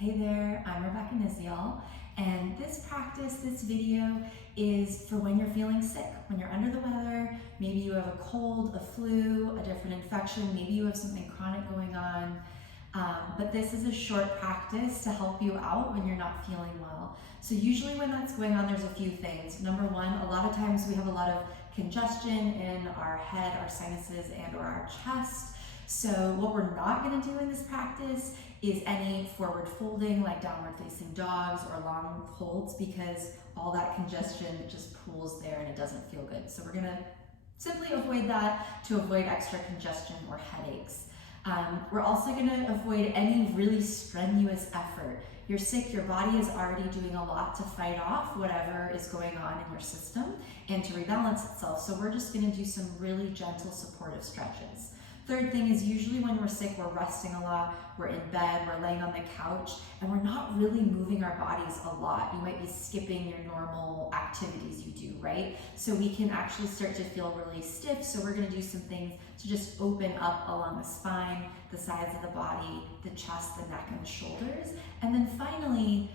Hey there, I'm Niziol, and this video is for when you're feeling sick, when you're under the weather. Maybe you have a cold, a flu, a different infection, maybe you have something chronic going on. But this is a short practice to help you out when you're not feeling well. So usually when that's going on, there's a few things. Number one, a lot of times we have a lot of congestion in our head, our sinuses, and or our chest. So what we're not going to do in this practice is any forward folding like downward facing dogs or long holds, because all that congestion just pools there and it doesn't feel good. So we're going to simply avoid that to avoid extra congestion or headaches. We're also going to avoid any really strenuous effort. You're sick, your body is already doing a lot to fight off whatever is going on in your system and to rebalance itself. So we're just going to do some really gentle supportive stretches. Third thing is, usually when we're sick, we're resting a lot, we're in bed, we're laying on the couch, and we're not really moving our bodies a lot. You might be skipping your normal activities you do, right? So we can actually start to feel really stiff. So we're gonna do some things to just open up along the spine, the sides of the body, the chest, the neck, and the shoulders. And then finally,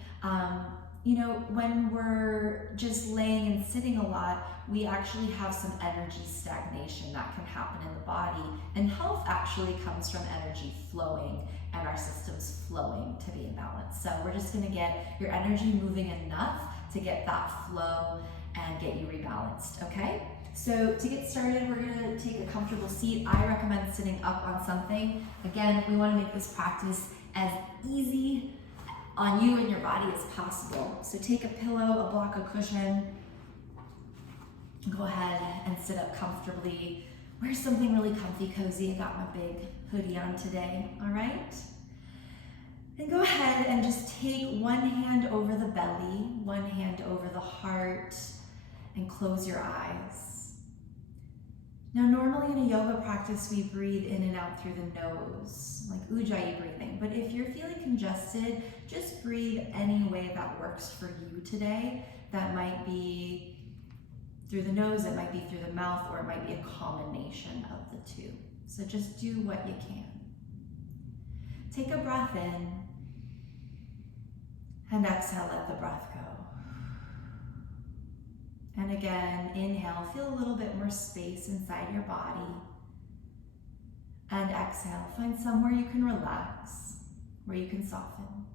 when we're just laying and sitting a lot, we actually have some energy stagnation that can happen in the body. And health actually comes from energy flowing and our systems flowing to be in balance. So we're just gonna get your energy moving enough to get that flow and get you rebalanced, okay? So to get started, we're gonna take a comfortable seat. I recommend sitting up on something. Again, we wanna make this practice as easy on you and your body as possible. So take a pillow, a block of cushion, go ahead and sit up comfortably. Wear something really comfy, cozy. I got my big hoodie on today, all right? And go ahead and just take one hand over the belly, one hand over the heart, and close your eyes. Now, normally in a yoga practice, we breathe in and out through the nose, like Ujjayi breathing. But if you're feeling congested, just breathe any way that works for you today. That might be through the nose, it might be through the mouth, or it might be a combination of the two. So just do what you can. Take a breath in and exhale, let the breath go. And again, inhale, feel a little bit more space inside your body. And exhale, find somewhere you can relax, where you can soften.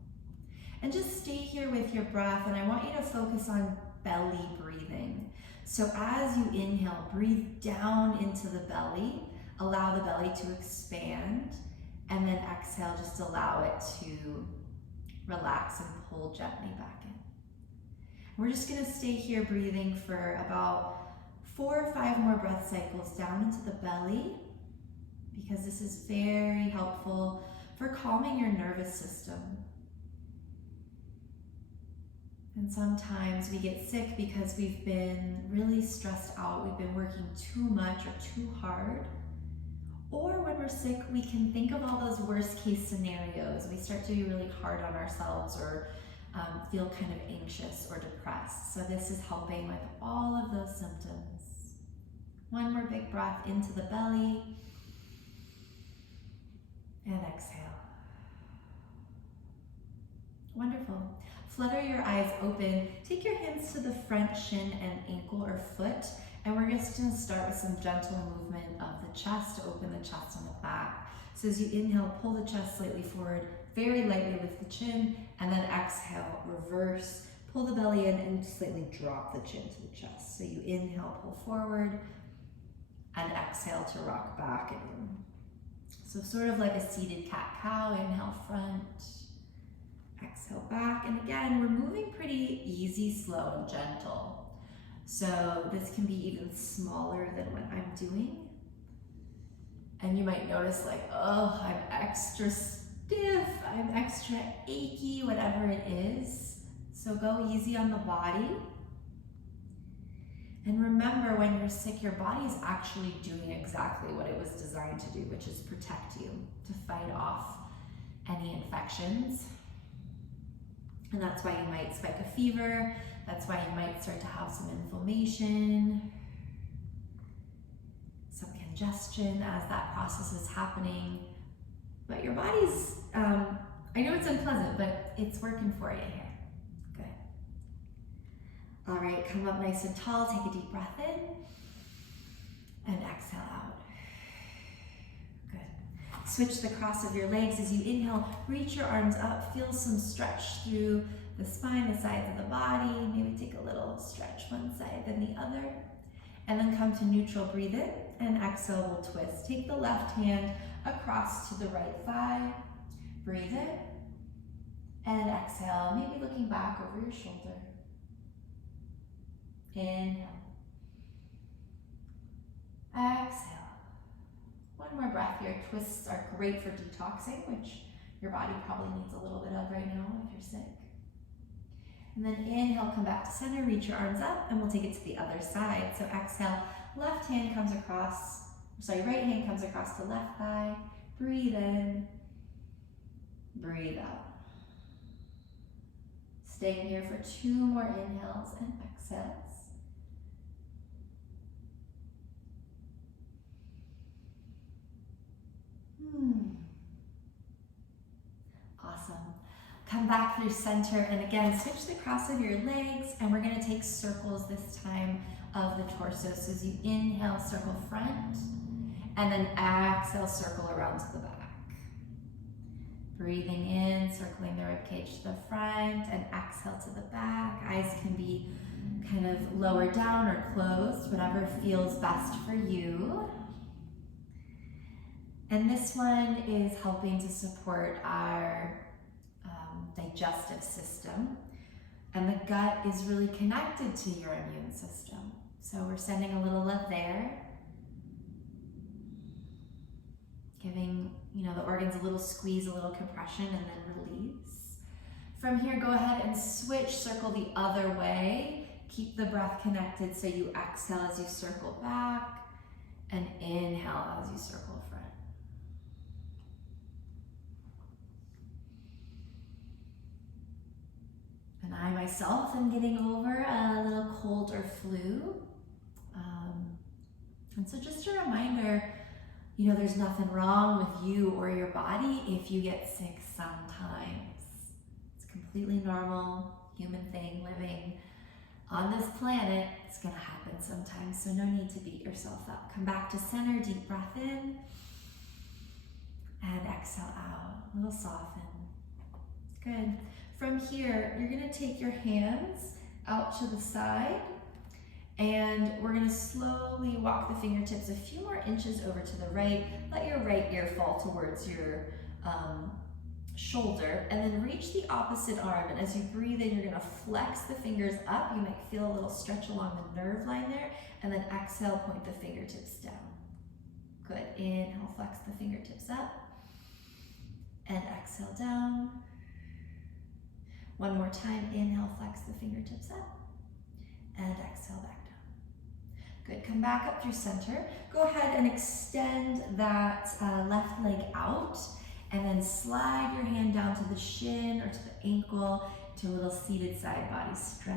And just stay here with your breath, and I want you to focus on belly breathing. So as you inhale, breathe down into the belly, allow the belly to expand, and then exhale, just allow it to relax and pull gently back in. We're just gonna stay here breathing for about 4 or 5 more breath cycles down into the belly, because this is very helpful for calming your nervous system. And sometimes we get sick because we've been really stressed out, we've been working too much or too hard. Or when we're sick, we can think of all those worst case scenarios. We start to be really hard on ourselves, or feel kind of anxious or depressed. So this is helping with all of those symptoms. One more big breath into the belly, and exhale. Wonderful. Flutter your eyes open. Take your hands to the front shin and ankle or foot, and we're just going to start with some gentle movement of the chest to open the chest and the back. So as you inhale, pull the chest slightly forward, very lightly lift the chin, and then exhale, reverse, pull the belly in and slightly drop the chin to the chest. So you inhale, pull forward, and exhale to rock back in. So sort of like a seated cat-cow. Inhale front, exhale back, and again, we're moving pretty easy, slow, and gentle. So this can be even smaller than what I'm doing. And you might notice like, oh, I'm extra stiff, I'm extra achy, whatever it is. So go easy on the body. And remember, when you're sick, your body is actually doing exactly what it was designed to do, which is protect you, to fight off any infections. And that's why you might spike a fever. That's why you might start to have some inflammation, some congestion as that process is happening. But your body's I know it's unpleasant, but it's working for you here. Good. All right, come up nice and tall. Take a deep breath in and exhale out. Good. Switch the cross of your legs as you inhale. Reach your arms up. Feel some stretch through the spine, the sides of the body. Maybe take a little stretch one side, then the other. And then come to neutral. Breathe in and exhale. We'll twist. Take the left hand across to the right thigh. Breathe in and exhale, maybe looking back over your shoulder. Inhale. Exhale. One more breath here. Twists are great for detoxing, which your body probably needs a little bit of right now if you're sick. And then inhale, come back to center, reach your arms up, and we'll take it to the other side. So exhale, right hand comes across the left thigh. Breathe in. Breathe out. Staying here for 2 more inhales and exhales. Awesome. Come back through center, and again, switch the cross of your legs, and we're going to take circles this time of the torso. So as you inhale, circle front, and then exhale, circle around to the back. Breathing in, circling the ribcage to the front, and exhale to the back. Eyes can be kind of lower down or closed, whatever feels best for you. And this one is helping to support our digestive system. And the gut is really connected to your immune system. So we're sending a little love there. Giving, the organs a little squeeze, a little compression, and then release. From here, go ahead and switch, circle the other way. Keep the breath connected so you exhale as you circle back, and inhale as you circle front. And I myself am getting over a little cold or flu. And so just a reminder, there's nothing wrong with you or your body if you get sick sometimes. It's a completely normal human thing living on this planet. It's gonna happen sometimes, so no need to beat yourself up. Come back to center, deep breath in, and exhale out, a little soften. Good. From here, you're gonna take your hands out to the side, and we're gonna slowly walk the fingertips a few more inches over to the right. Let your right ear fall towards your shoulder, and then reach the opposite arm. And as you breathe in, you're gonna flex the fingers up. You might feel a little stretch along the nerve line there, and then exhale, point the fingertips down. Good. Inhale, flex the fingertips up, and exhale down. One more time, inhale, flex the fingertips up, and exhale back down. Good, come back up through center. Go ahead and extend that left leg out, and then slide your hand down to the shin or to the ankle to a little seated side body stretch.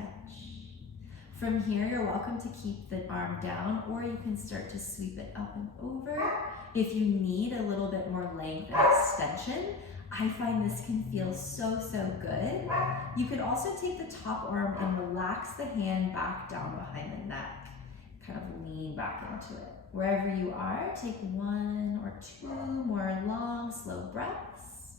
From here, you're welcome to keep the arm down, or you can start to sweep it up and over. If you need a little bit more length and extension, I find this can feel so good. You could also take the top arm and relax the hand back down behind the neck. Kind of lean back into it. Wherever you are, take 1 or 2 more long, slow breaths.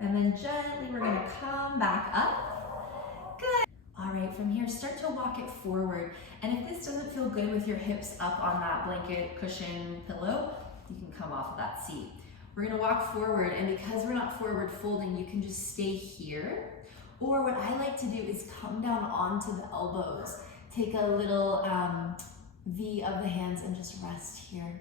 And then gently, we're gonna come back up. Good. All right, from here, start to walk it forward. And if this doesn't feel good with your hips up on that blanket, cushion, pillow, you can come off of that seat. We're gonna walk forward, and because we're not forward folding, you can just stay here. Or what I like to do is come down onto the elbows. Take a little V of the hands and just rest here.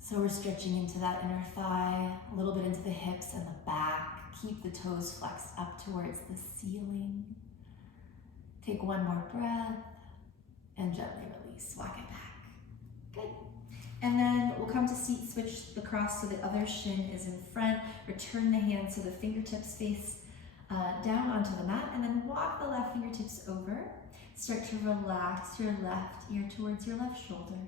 So we're stretching into that inner thigh, a little bit into the hips and the back. Keep the toes flexed up towards the ceiling. Take 1 more breath and gently release. Walk it back. Good. And then we'll come to seat, switch the cross so the other shin is in front. Return the hands so the fingertips face down onto the mat, and then walk the left fingertips over. Start to relax your left ear towards your left shoulder.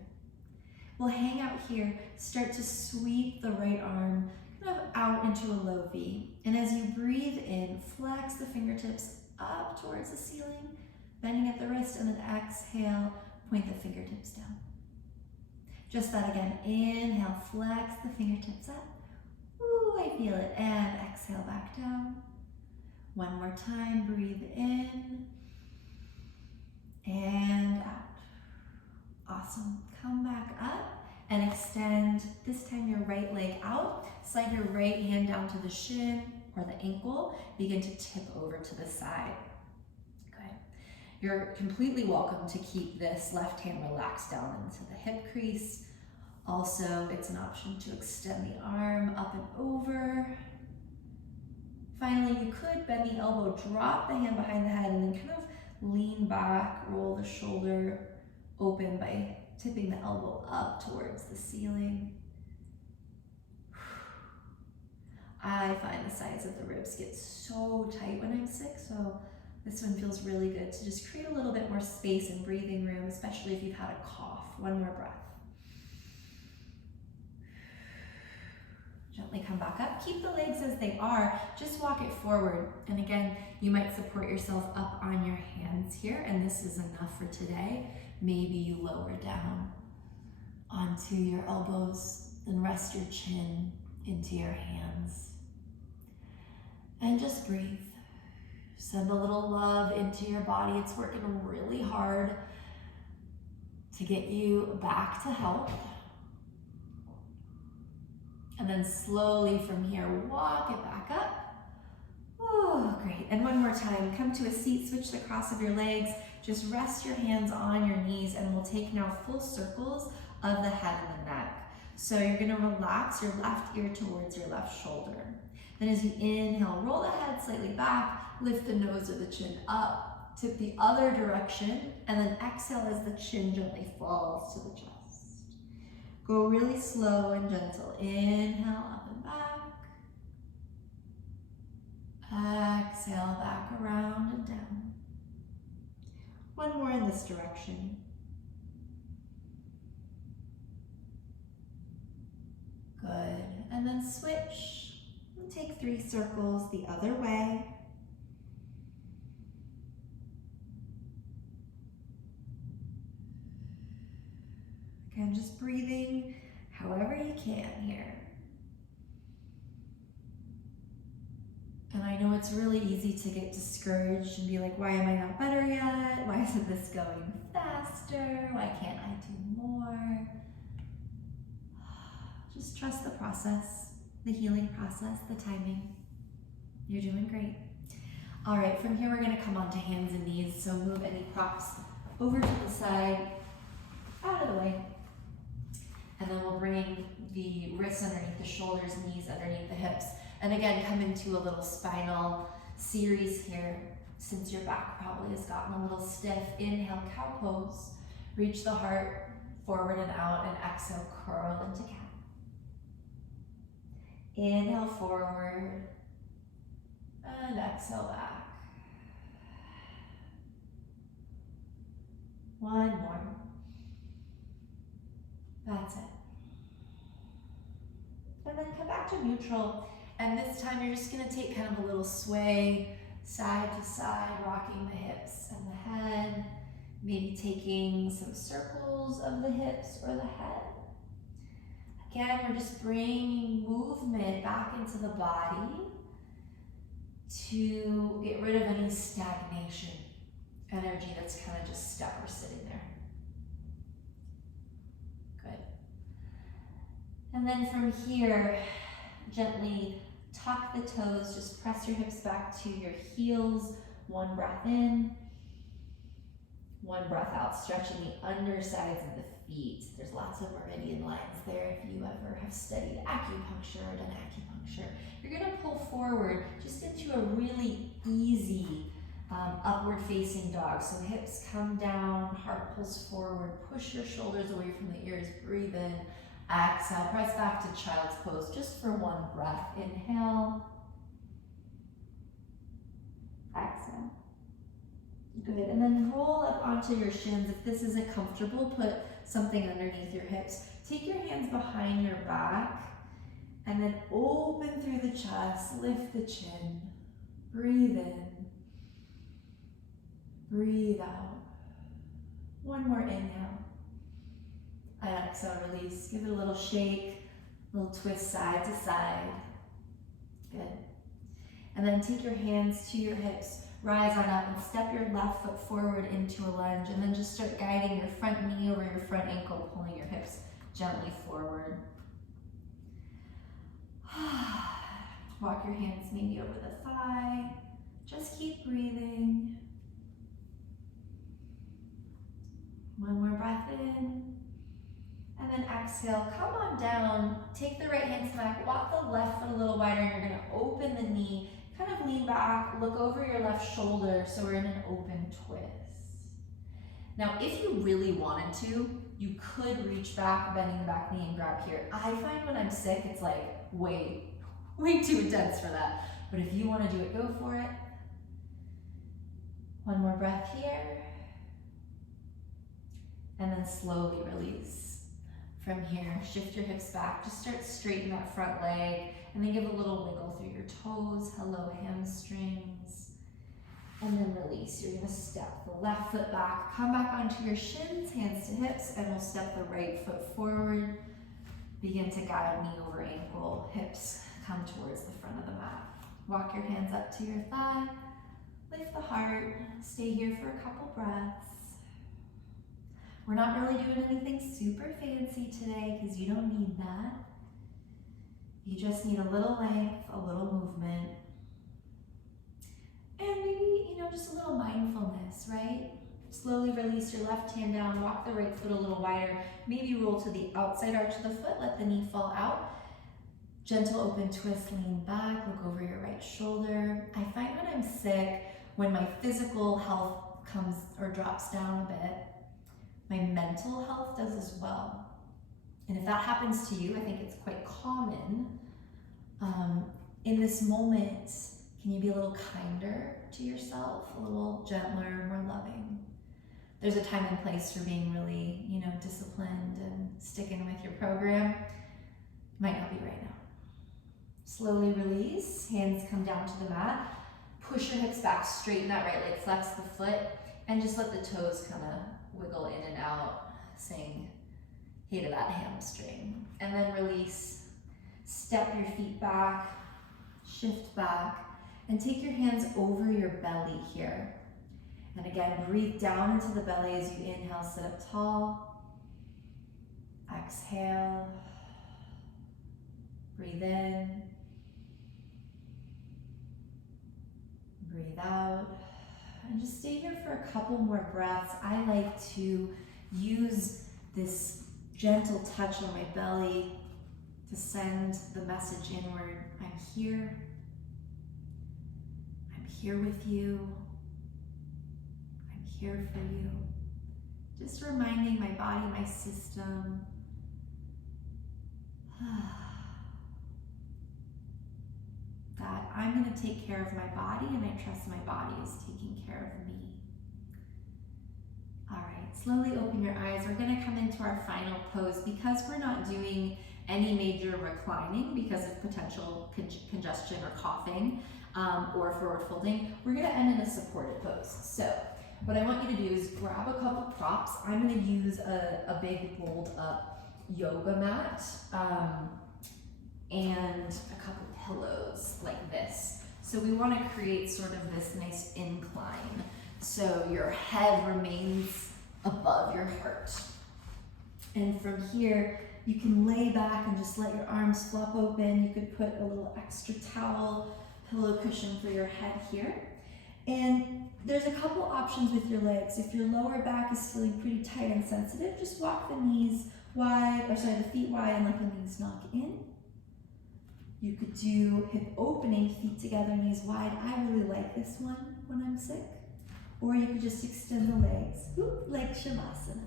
We'll hang out here, start to sweep the right arm kind of out into a low V. And as you breathe in, flex the fingertips up towards the ceiling, bending at the wrist, and then exhale, point the fingertips down. Just that again. Inhale, flex the fingertips up. Ooh, I feel it. And exhale back down. One more time, breathe in and out. Awesome. Come back up and extend, this time your right leg out. Slide your right hand down to the shin or the ankle. Begin to tip over to the side. Good. You're completely welcome to keep this left hand relaxed down into the hip crease. Also, it's an option to extend the arm up and over. Finally, you could bend the elbow, drop the hand behind the head, and then kind of lean back, roll the shoulder open by tipping the elbow up towards the ceiling. I find the sides of the ribs get so tight when I'm sick, so this one feels really good to just create a little bit more space and breathing room, especially if you've had a cough. One more breath. Gently come back up. Keep the legs as they are. Just walk it forward. And again, you might support yourself up on your hands here, and this is enough for today. Maybe you lower down onto your elbows, then rest your chin into your hands. And just breathe. Send a little love into your body. It's working really hard to get you back to health. And then slowly from here, walk it back up. Oh, great. And one more time, come to a seat, switch the cross of your legs. Just rest your hands on your knees, and we'll take now full circles of the head and the neck. So you're gonna relax your left ear towards your left shoulder. Then as you inhale, roll the head slightly back, lift the nose or the chin up, tip the other direction, and then exhale as the chin gently falls to the chest. Go really slow and gentle. Inhale, up and back. Exhale, back around and down. One more in this direction. Good. And then switch. And take 3 circles the other way. Again, just breathing however you can here. And I know it's really easy to get discouraged and be like, why am I not better yet? Why isn't this going faster? Why can't I do more? Just trust the process, the healing process, the timing. You're doing great. All right, from here we're gonna come onto hands and knees. So move any props over to the side, out of the way. And then we'll bring the wrists underneath the shoulders, knees underneath the hips. And again, come into a little spinal series here. Since your back probably has gotten a little stiff, inhale, cow pose. Reach the heart forward and out, and exhale, curl into cat. Inhale forward, and exhale back. One more. That's it. And then come back to neutral. And this time you're just gonna take kind of a little sway, side to side, rocking the hips and the head. Maybe taking some circles of the hips or the head. Again, we're just bringing movement back into the body to get rid of any stagnation, energy that's kind of just stuck or sitting there. Good. And then from here, gently tuck the toes, just press your hips back to your heels. One breath in, one breath out, stretching the undersides of the feet. There's lots of meridian lines there if you ever have studied acupuncture or done acupuncture. You're gonna pull forward just into a really easy upward facing dog. So hips come down, heart pulls forward, push your shoulders away from the ears, breathe in, exhale, press back to child's pose just for one breath. Inhale, exhale. Good, and then roll up onto your shins. If this isn't comfortable, put something underneath your hips. Take your hands behind your back and then open through the chest, lift the chin. Breathe in, breathe out. One more inhale. And exhale, release. Give it a little shake, a little twist side to side. Good. And then take your hands to your hips, rise on up and step your left foot forward into a lunge, and then just start guiding your front knee over your front ankle, pulling your hips gently forward. Walk your hands maybe over the thigh. Just keep breathing. One more breath in. And then exhale, come on down. Take the right hand smack, walk the left foot a little wider, and you're gonna open the knee. Kind of lean back, look over your left shoulder, so we're in an open twist. Now, if you really wanted to, you could reach back, bending the back knee and grab here. I find when I'm sick, it's like way too intense for that. But if you want to do it, go for it. One more breath here. And then slowly release. From here, shift your hips back. Just start straighten that front leg. And then give a little wiggle through your toes. Hello, hamstrings. And then release. You're going to step the left foot back. Come back onto your shins, hands to hips. And we'll step the right foot forward. Begin to guide knee over ankle. Hips come towards the front of the mat. Walk your hands up to your thigh. Lift the heart. Stay here for a couple breaths. We're not really doing anything super fancy today because you don't need that. You just need a little length, a little movement, and maybe, just a little mindfulness, right? Slowly release your left hand down, walk the right foot a little wider, maybe roll to the outside arch of the foot, let the knee fall out. Gentle open twist, lean back, look over your right shoulder. I find when I'm sick, when my physical health comes or drops down a bit, my mental health does as well. And if that happens to you, I think it's quite common. In this moment, can you be a little kinder to yourself, a little gentler, more loving? There's a time and place for being really, disciplined and sticking with your program. Might not be right now. Slowly release, hands come down to the mat. Push your hips back, straighten that right leg, flex the foot, and just let the toes kind of wiggle in and out, saying hey to that hamstring. And then release, step your feet back, shift back, and take your hands over your belly here. And again, breathe down into the belly as you inhale, sit up tall. Exhale, breathe in, breathe out. And just stay here for a couple more breaths. I like to use this gentle touch on my belly to send the message inward. I'm here. I'm here with you. I'm here for you. Just reminding my body, my system, that I'm going to take care of my body, and I trust my body is taking care of me. All right, slowly open your eyes. We're going to come into our final pose. Because we're not doing any major reclining because of potential congestion or coughing or forward folding, we're going to end in a supported pose. So what I want you to do is grab a couple props. I'm going to use a big rolled up yoga mat and a couple pillows like this. So we want to create sort of this nice incline, so your head remains above your heart. And from here, you can lay back and just let your arms flop open. You could put a little extra towel, pillow cushion for your head here. And there's a couple options with your legs. If your lower back is feeling pretty tight and sensitive, just walk the knees wide, the feet wide, and let the knees knock in. You could do hip opening, feet together, knees wide. I really like this one when I'm sick. Or you could just extend the legs, like Shavasana.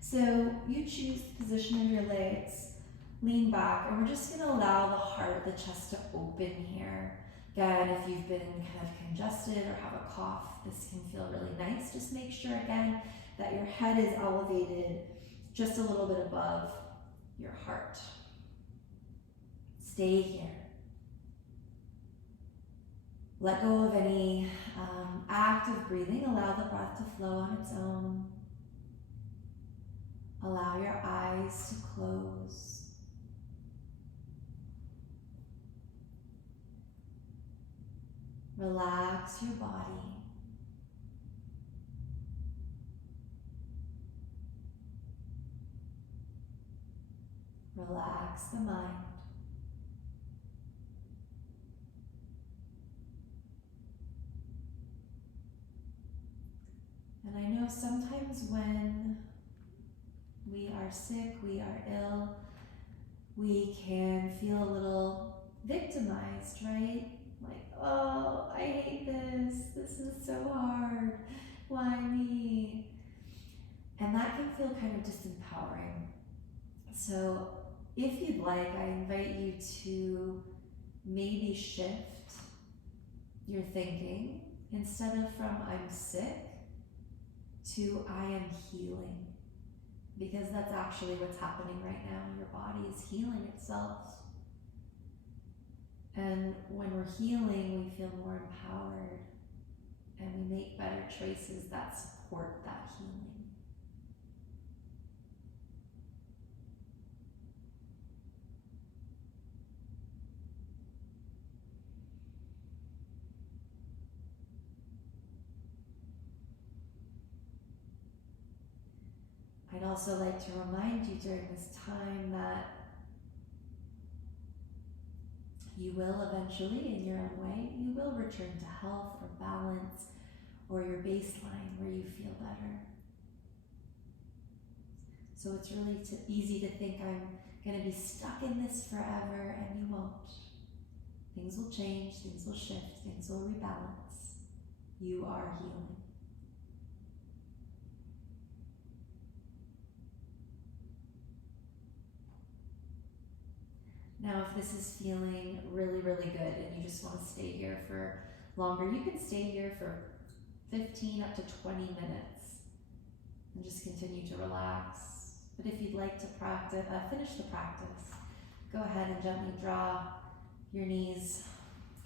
So you choose the position of your legs, lean back, and we're just gonna allow the heart, the chest to open here. Again, if you've been kind of congested or have a cough, this can feel really nice. Just make sure, again, that your head is elevated just a little bit above your heart. Stay here. Let go of any active breathing. Allow the breath to flow on its own. Allow your eyes to close. Relax your body. Relax the mind. And I know sometimes when we are sick, we are ill, we can feel a little victimized, right? Like, oh, I hate this. This is so hard. Why me? And that can feel kind of disempowering. So if you'd like, I invite you to maybe shift your thinking. Instead of from I'm sick to I am healing. Because that's actually what's happening right now. Your body is healing itself. And when we're healing, we feel more empowered and we make better choices that support that healing. I'd also like to remind you during this time that you will eventually, in your own way, you will return to health or balance or your baseline where you feel better. So it's really easy to think I'm going to be stuck in this forever, and you won't. Things will change, things will shift, things will rebalance. You are healing. Now, if this is feeling really, really good and you just want to stay here for longer, you can stay here for 15 up to 20 minutes and just continue to relax. But if you'd like to practice, finish the practice, go ahead and gently draw your knees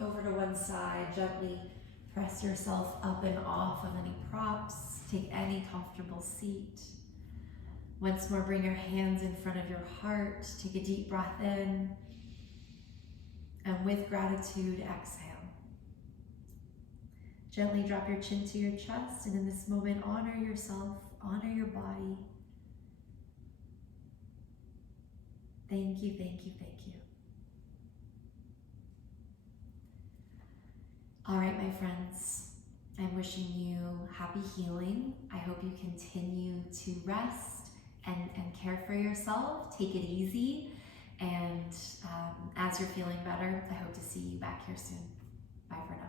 over to one side. Gently press yourself up and off of any props. Take any comfortable seat. Once more, bring your hands in front of your heart. Take a deep breath in. And with gratitude, exhale. Gently drop your chin to your chest, and in this moment, honor yourself, honor your body. Thank you, thank you, thank you. All right, my friends, I'm wishing you happy healing. I hope you continue to rest and care for yourself. Take it easy. And as you're feeling better, I hope to see you back here soon. Bye for now.